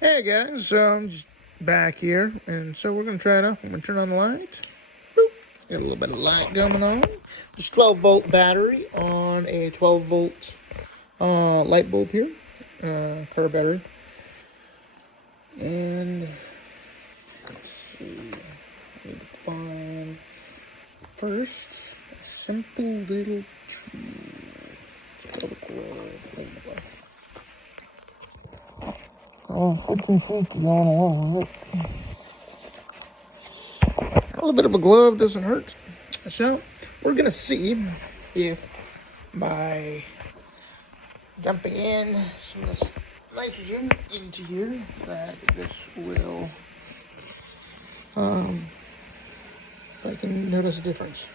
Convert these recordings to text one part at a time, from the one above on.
Hey guys, so I'm just back here, and so we're gonna try it out. I'm gonna turn on the light. Boop. Got a little bit of light going on. Just 12-volt battery on a 12-volt light bulb here, car battery. And let's see, I need to find first a simple little tool. It's called a glove. Oh, 15 feet to go along with it. A little bit of a glove doesn't hurt. So, we're going to see if by dumping in some of this nitrogen into here that this will, if I can notice a difference.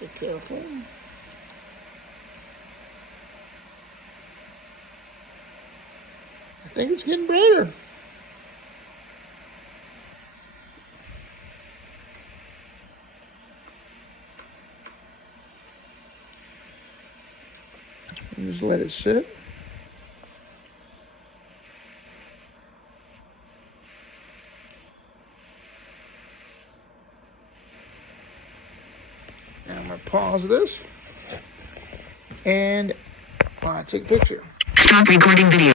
Be careful. I think it's getting brighter. Just let it sit. Now I'm going to pause this and take a picture. Stop recording video.